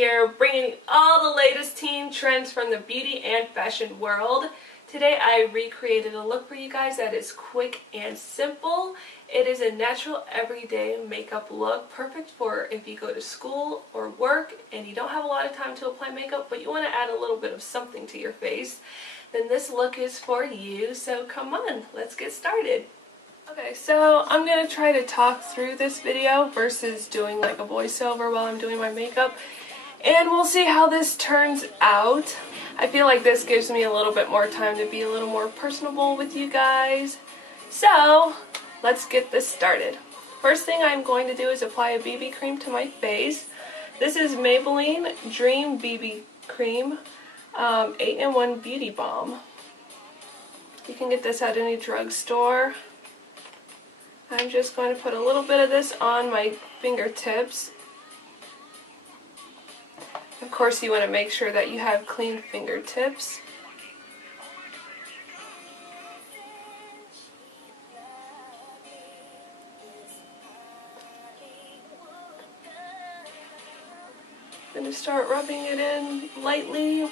here, bringing all the latest teen trends from the beauty and fashion world. Today I recreated a look for you guys that is quick and simple. It is a natural everyday makeup look, perfect for if you go to school or work and you don't have a lot of time to apply makeup but you want to add a little bit of something to your face. Then this look is for you, so come on, let's get started. Okay, so I'm going to try to talk through this video versus doing like a voiceover while I'm doing my makeup. And we'll see how this turns out. I feel like this gives me a little bit more time to be a little more personable with you guys. So, let's get this started. First thing I'm going to do is apply a BB cream to my face. This is Maybelline Dream BB Cream 8-in-1 Beauty Balm. You can get this at any drugstore. I'm just going to put a little bit of this on my fingertips. Of course, you want to make sure that you have clean fingertips. I'm going to start rubbing it in lightly.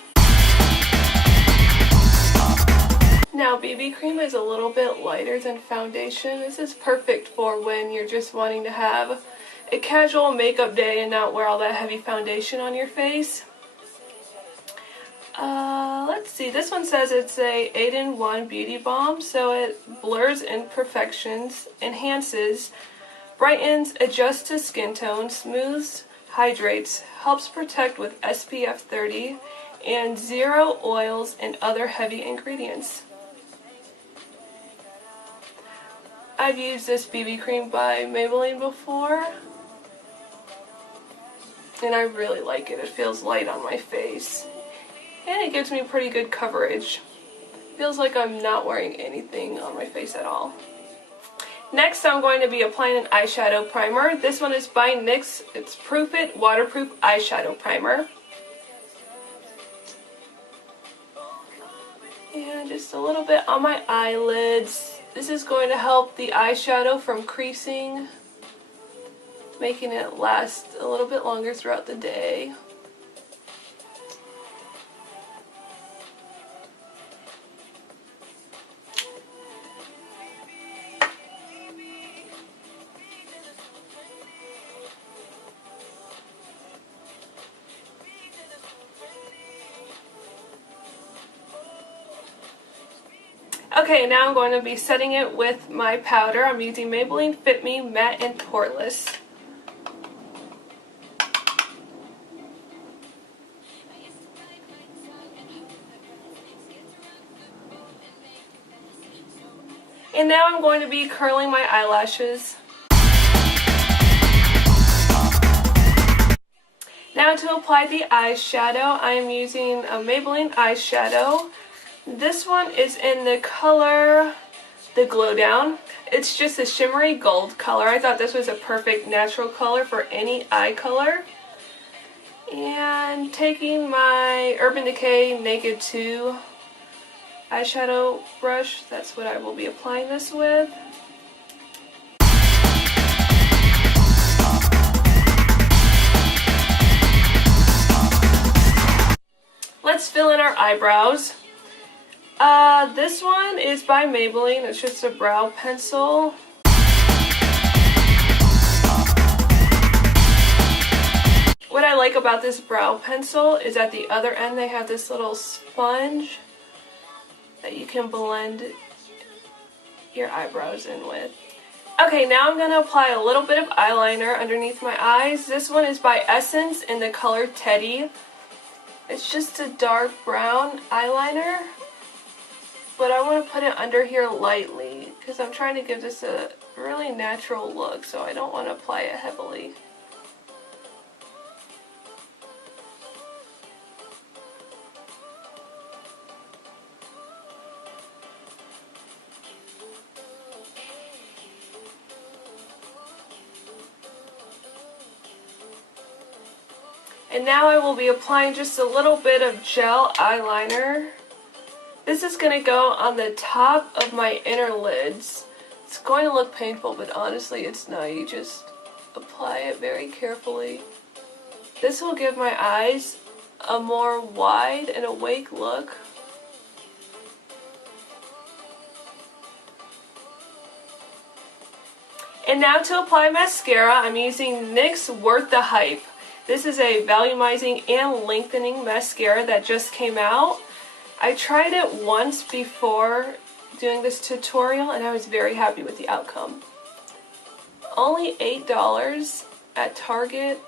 Now, BB cream is a little bit lighter than foundation. This is perfect for when you're just wanting to have a casual makeup day and not wear all that heavy foundation on your face. Let's see, this one says it's a 8-in-1 beauty balm, so it blurs imperfections, enhances, brightens, adjusts to skin tone, smooths, hydrates, helps protect with SPF 30, and 0 oils and other heavy ingredients. I've used this BB cream by Maybelline before, and I really like it. It feels light on my face, and it gives me pretty good coverage. Feels like I'm not wearing anything on my face at all. Next, I'm going to be applying an eyeshadow primer. This one is by NYX. It's Proof It Waterproof Eyeshadow Primer. And just a little bit on my eyelids. This is going to help the eyeshadow from creasing, making it last a little bit longer throughout the day. Okay, now I'm going to be setting it with my powder. I'm using Maybelline Fit Me Matte and Poreless. And now I'm going to be curling my eyelashes. Now to apply the eyeshadow, I am using a Maybelline eyeshadow. This one is in the color, the Glow Down. It's just a shimmery gold color. I thought this was a perfect natural color for any eye color. And taking my Urban Decay Naked 2 eyeshadow brush, that's what I will be applying this with. Let's fill in our eyebrows. This one is by Maybelline. It's just a brow pencil. What I like about this brow pencil is at the other end they have this little sponge that you can blend your eyebrows in with. Okay, now I'm going to apply a little bit of eyeliner underneath my eyes. This one is by Essence in the color Teddy. It's just a dark brown eyeliner, but I want to put it under here lightly because I'm trying to give this a really natural look, so I don't want to apply it heavily. And now I will be applying just a little bit of gel eyeliner. This is going to go on the top of my inner lids. It's going to look painful, but honestly it's not. You just apply it very carefully. This will give my eyes a more wide and awake look. And now to apply mascara, I'm using NYX Worth the Hype. This is a volumizing and lengthening mascara that just came out. I tried it once before doing this tutorial and I was very happy with the outcome. Only $8 at Target.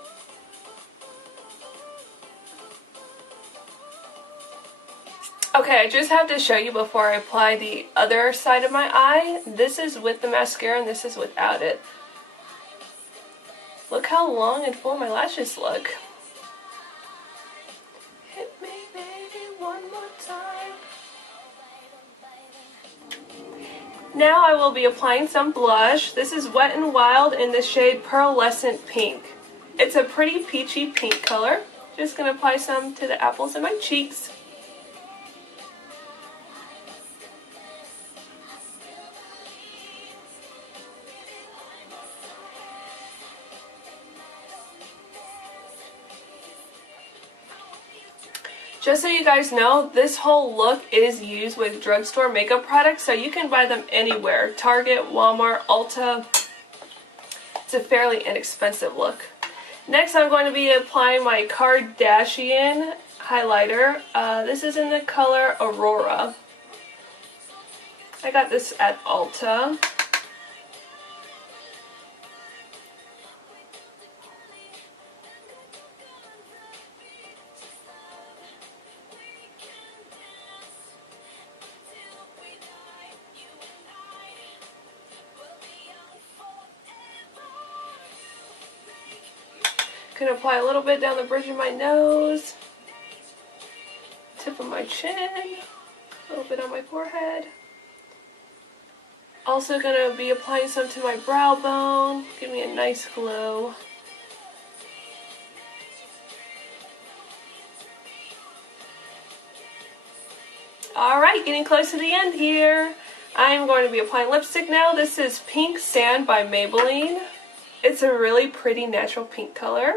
Okay, I just have to show you before I apply the other side of my eye. This is with the mascara and this is without it. Look how long and full my lashes look. Hit me, baby, one more time. Now I will be applying some blush. This is Wet n Wild in the shade Pearlescent Pink. It's a pretty peachy pink color. Just going to apply some to the apples of my cheeks. Just so you guys know, this whole look is used with drugstore makeup products, so you can buy them anywhere. Target, Walmart, Ulta. It's a fairly inexpensive look. Next, I'm going to be applying my Kardashian highlighter. This is in the color Aurora. I got this at Ulta. Gonna apply a little bit down the bridge of my nose, tip of my chin, a little bit on my forehead. Also gonna be applying some to my brow bone, give me a nice glow. Alright, getting close to the end here. I am going to be applying lipstick now. This is Pink Sand by Maybelline. It's a really pretty natural pink color.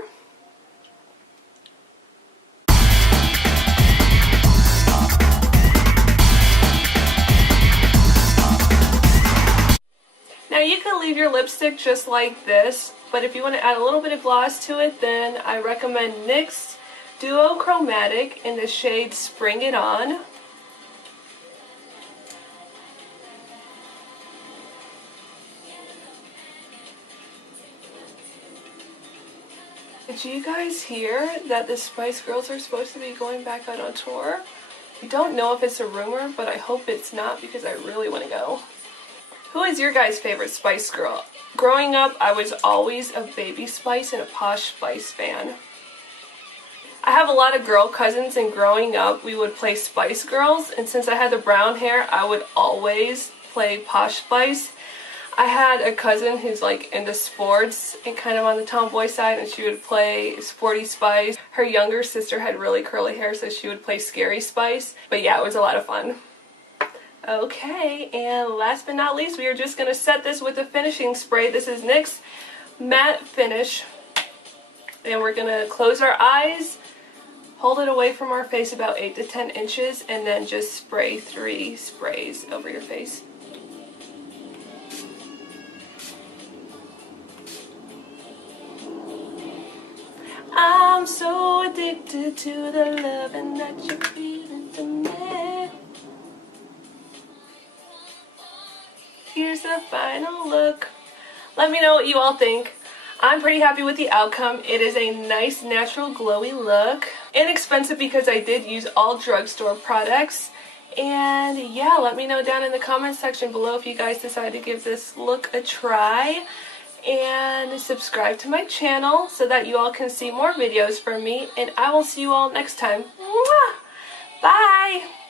Now you can leave your lipstick just like this, but if you want to add a little bit of gloss to it, then I recommend NYX Duo Chromatic in the shade Spring It On. Did you guys hear that the Spice Girls are supposed to be going back out on tour? I don't know if it's a rumor, but I hope it's not because I really want to go. Who is your guys' favorite Spice Girl? Growing up, I was always a Baby Spice and a Posh Spice fan. I have a lot of girl cousins, and growing up, we would play Spice Girls, and since I had the brown hair, I would always play Posh Spice. I had a cousin who's like into sports and kind of on the tomboy side, and she would play Sporty Spice. Her younger sister had really curly hair, so she would play Scary Spice. But yeah, it was a lot of fun. Okay, and last but not least, we are just going to set this with a finishing spray. This is NYX Matte Finish. And we're going to close our eyes, hold it away from our face about 8 to 10 inches, and then just spray 3 sprays over your face. I'm so addicted to the loving that you're feeling to me. Here's the final look. Let me know what you all think. I'm pretty happy with the outcome. It is a nice, natural, glowy look. Inexpensive because I did use all drugstore products. And yeah, let me know down in the comments section below if you guys decide to give this look a try. And subscribe to my channel so that you all can see more videos from me. And I will see you all next time. Mwah! Bye!